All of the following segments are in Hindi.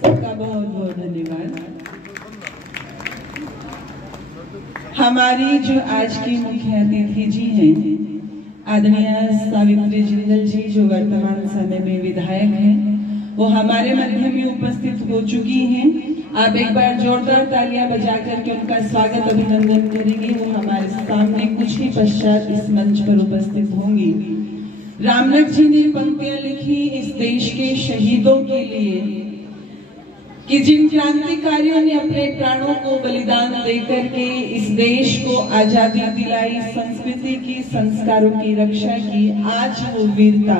सबका बहुत बहुत धन्यवाद। हमारी जो आज की मुख्य अतिथि जी हैं, आदरणीय सावित्री जिंदल जी, जो वर्तमान समय में विधायक हैं, वो हमारे मध्य में उपस्थित हो चुकी हैं। आप एक बार जोरदार तालियां बजा करके उनका स्वागत अभिनंदन करेंगे। वो हमारे सामने कुछ ही पश्चात इस मंच पर उपस्थित होंगी। रामनाथ जी ने पंक्तियां लिखी इस देश के शहीदों के लिए कि जिन क्रांतिकारियों ने अपने प्राणों को बलिदान देकर के इस देश को आजादी दिलाई, संस्कृति की, संस्कारों की रक्षा की, आज वो वीरता,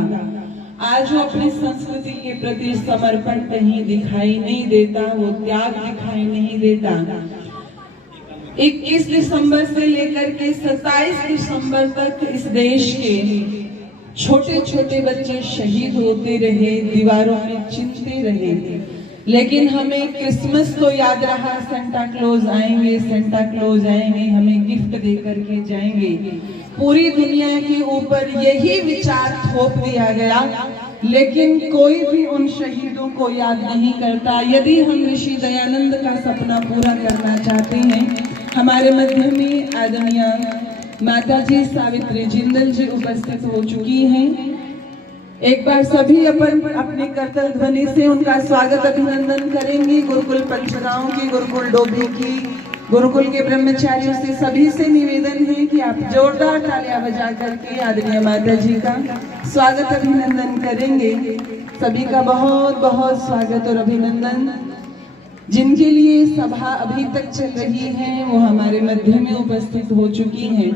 आज वो अपनी संस्कृति के प्रति समर्पण कहीं दिखाई नहीं देता, वो त्याग दिखाई नहीं देता। 21 दिसंबर से लेकर के 27 दिसंबर तक इस देश के छोटे छोटे बच्चे शहीद होते रहे, दीवारों में चिंते रहे, लेकिन हमें क्रिसमस तो याद रहा, सेंटा क्लॉज आएंगे, सेंटा क्लॉज आएंगे, हमें गिफ्ट दे करके जाएंगे। पूरी दुनिया के ऊपर यही विचार थोप दिया गया, लेकिन कोई भी उन शहीदों को याद नहीं करता। यदि हम ऋषि दयानंद का सपना पूरा करना चाहते हैं, हमारे मध्य में आदरणीय माताजी सावित्री जिंदल जी उपस्थित हो चुकी हैं। एक बार सभी अपने करतल ध्वनि से उनका स्वागत अभिनंदन करेंगे। गुरुकुल पंचगांव की, गुरुकुल डोभी की, गुरुकुल के ब्रह्मचारियों से, सभी से निवेदन है कि आप जोरदार तालियां बजा करके आदरणीय माताजी का स्वागत अभिनंदन करेंगे। सभी का बहुत बहुत स्वागत और अभिनंदन। जिनके लिए सभा अभी तक चल रही है वो हमारे मध्य में उपस्थित हो चुकी हैं।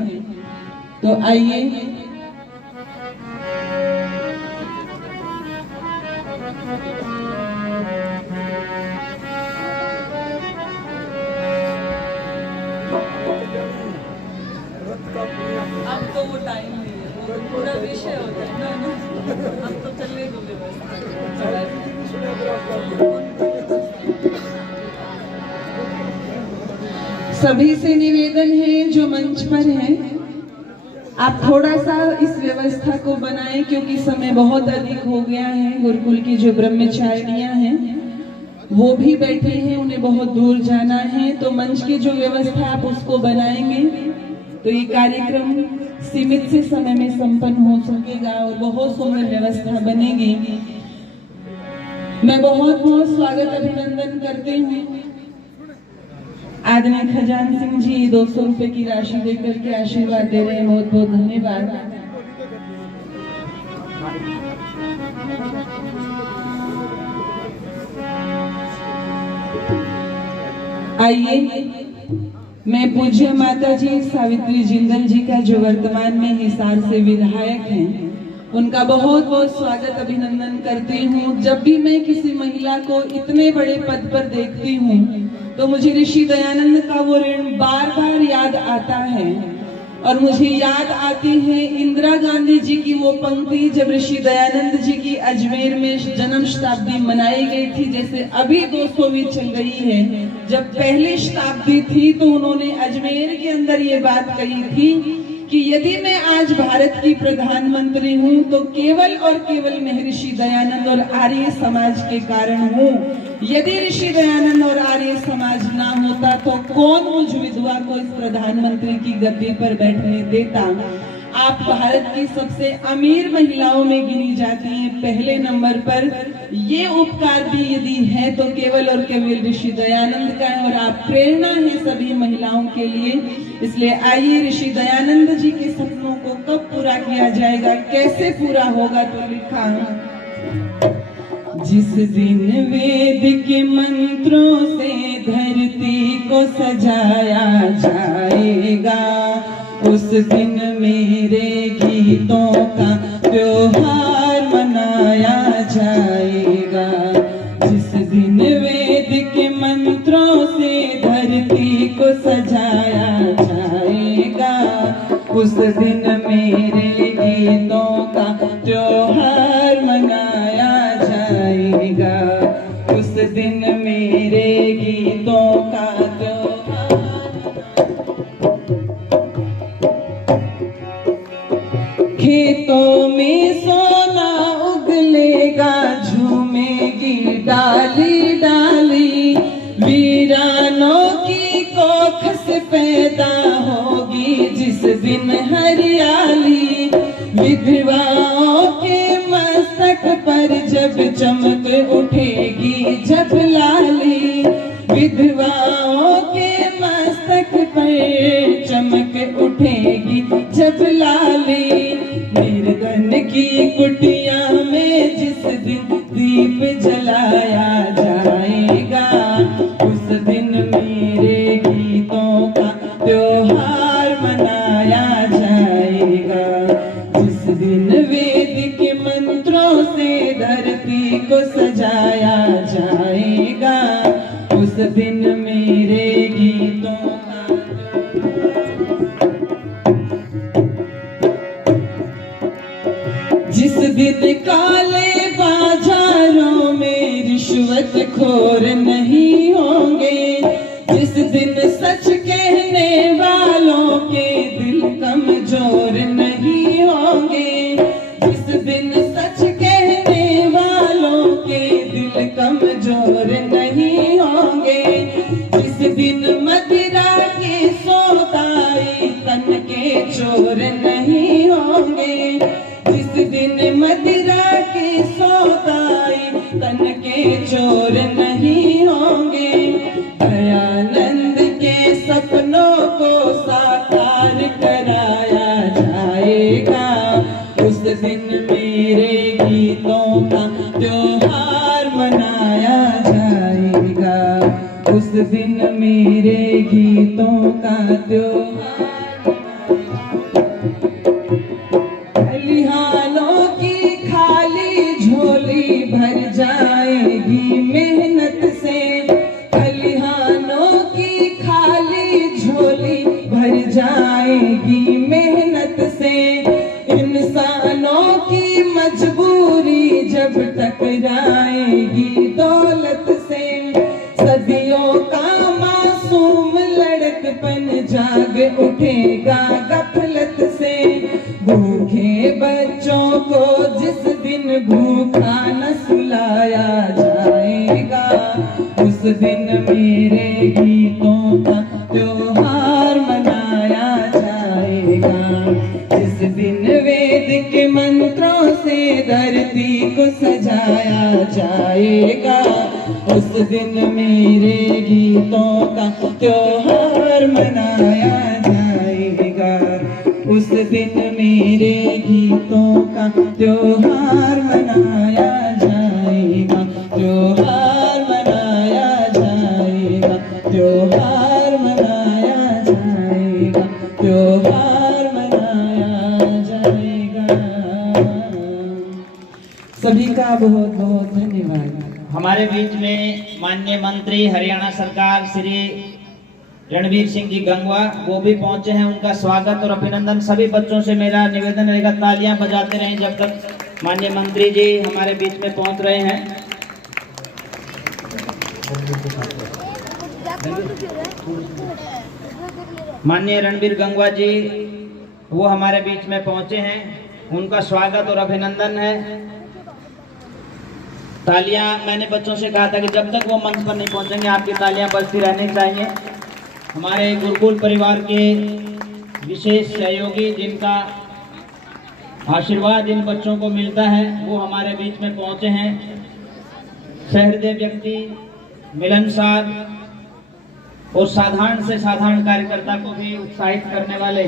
तो आइए अब तो वो टाइम नहीं है, वो पूरा विषय होता है ना, अब तो चलने दो सभी से निवेदन है जो मंच पर हैं, आप थोड़ा सा इस व्यवस्था को बनाएं क्योंकि समय बहुत अधिक हो गया है। गुरुकुल की जो ब्रह्मचारिणियां हैं वो भी बैठे हैं, उन्हें बहुत दूर जाना है, तो मंच की जो व्यवस्था आप उसको बनाएंगे तो ये कार्यक्रम सीमित से समय में संपन्न हो सकेगा और बहुत सुंदर व्यवस्था बनेगी। मैं बहुत बहुत स्वागत अभिनंदन करती हूँ। आदरणीय खजान सिंह जी 200 रुपए की राशि देकर के आशीर्वाद दे रहे हैं, बहुत बहुत धन्यवाद। आइए मैं पूज्य माताजी सावित्री जिंदल जी का, जो वर्तमान में हिसार से विधायक हैं, उनका बहुत बहुत स्वागत अभिनंदन करती हूँ। जब भी मैं किसी महिला को इतने बड़े पद पर देखती हूँ तो मुझे ऋषि दयानंद का वो ऋण बार बार याद आता है और मुझे याद आती है इंदिरा गांधी जी की वो पंक्ति जब ऋषि दयानंद जी की अजमेर में जन्म शताब्दी मनाई गई थी। जैसे अभी 200वीं चल रही है, जब पहली शताब्दी थी तो उन्होंने अजमेर के अंदर ये बात कही थी कि यदि मैं आज भारत की प्रधानमंत्री हूँ तो केवल और केवल महर्षि दयानंद और आर्य समाज के कारण हूँ। यदि ऋषि दयानंद और आर्य समाज ना होता तो कौन मुझ विधवा को इस प्रधानमंत्री की गद्दी पर बैठने देता। आप भारत की सबसे अमीर महिलाओं में गिनी जाती हैं, पहले नंबर पर। ये उपकार भी यदि है तो केवल और केवल ऋषि दयानंद का है और आप प्रेरणा है सभी महिलाओं के लिए। इसलिए आइए, ऋषि दयानंद जी के सपनों को कब पूरा किया जाएगा, कैसे पूरा होगा, तो लिखा जिस दिन वेद के मंत्रों से धरती को सजाया जाएगा, उस दिन मेरे गीतों का त्योहार मनाया जाएगा। जिस दिन वेद के मंत्रों से धरती को सजाया जाएगा, उस दिन मेरे गीतों का त्योहार मनाया जाएगा। उस दिन मेरे गीतों का त्योहार। खेतों में सोना उगलेगा, झूम दिन हरियाली, विधवाओं के मस्तक पर जब चमक उठेगी जब लाली, विधवाओं के मस्तक पर चमक उठेगी जब लाली। निर्धन की कुटिया में जिस दिन दीप जलाया जाएगा, उस दिन मेरे गीतों का त्योहार मनाया जाएगा। जिस दिन वेद के मंत्रों से धरती को सजाया जाएगा, उस दिन मेरे गीतों का जिस दिन काले बाजारों में रिश्वत खोर नहीं होंगे, जिस दिन सच कहने वालों के दिल कमजोर नहीं होंगे, जिस दिन सच कहने वालों के दिल कमजोर नहीं होंगे, जिस दिन मदिरा के सौदाई तन के चोर नहीं होंगे, जिस दिन मदिरा के सौदाई तन के चोर नहीं होंगे, दयानंद के सपनों को साकार कराया जाएगा, उस दिन मेरे गीतों का त्योहार मनाया जाएगा, उस दिन मेरे गीतों का त्योहार। खलिहानों की खाली झोली भर जाएगी मेहनत से, खलिहानों की खाली झोली भर जाएगी मेहनत से। इंसानों की मजबूरी जब टकराएगी दौलत से, सदियों का मासूम लड़कपन जाग उठेगा गफलत से। भूखे बच्चों को जिस दिन भूखा न सुलाया जाएगा, उस दिन मेरे गीतों का त्योहार मनाया जाएगा। जिस दिन वेद के मंत्रों से धरती को सजाया जाएगा, उस दिन मेरे गीतों का त्योहार मनाया जाएगा, उस दिन मेरे गीतों का त्योहार मनाया जाएगा, त्योहार मनाया जाएगा, त्योहार मनाया जाएगा, त्योहार मनाया जाएगा। सभी का बहुत बहुत धन्यवाद। हमारे बीच में माननीय मंत्री हरियाणा सरकार श्री रणबीर सिंह जी गंगवा वो भी पहुंचे हैं, उनका स्वागत और अभिनंदन। सभी बच्चों से मेरा निवेदन रहेगा तालियां बजाते रहें जब तक माननीय मंत्री जी हमारे बीच में पहुंच रहे हैं। माननीय रणबीर गंगवा जी वो हमारे बीच में पहुंचे हैं, उनका स्वागत और अभिनंदन है। तालियां, मैंने बच्चों से कहा था कि जब तक वो मंच पर नहीं पहुंचेंगे आपकी तालियां बजती रहनी चाहिए। हमारे गुरुकुल परिवार के विशेष सहयोगी जिनका आशीर्वाद इन बच्चों को मिलता है वो हमारे बीच में पहुंचे हैं। सहृदय व्यक्ति, मिलनसार और साधारण से साधारण कार्यकर्ता को भी उत्साहित करने वाले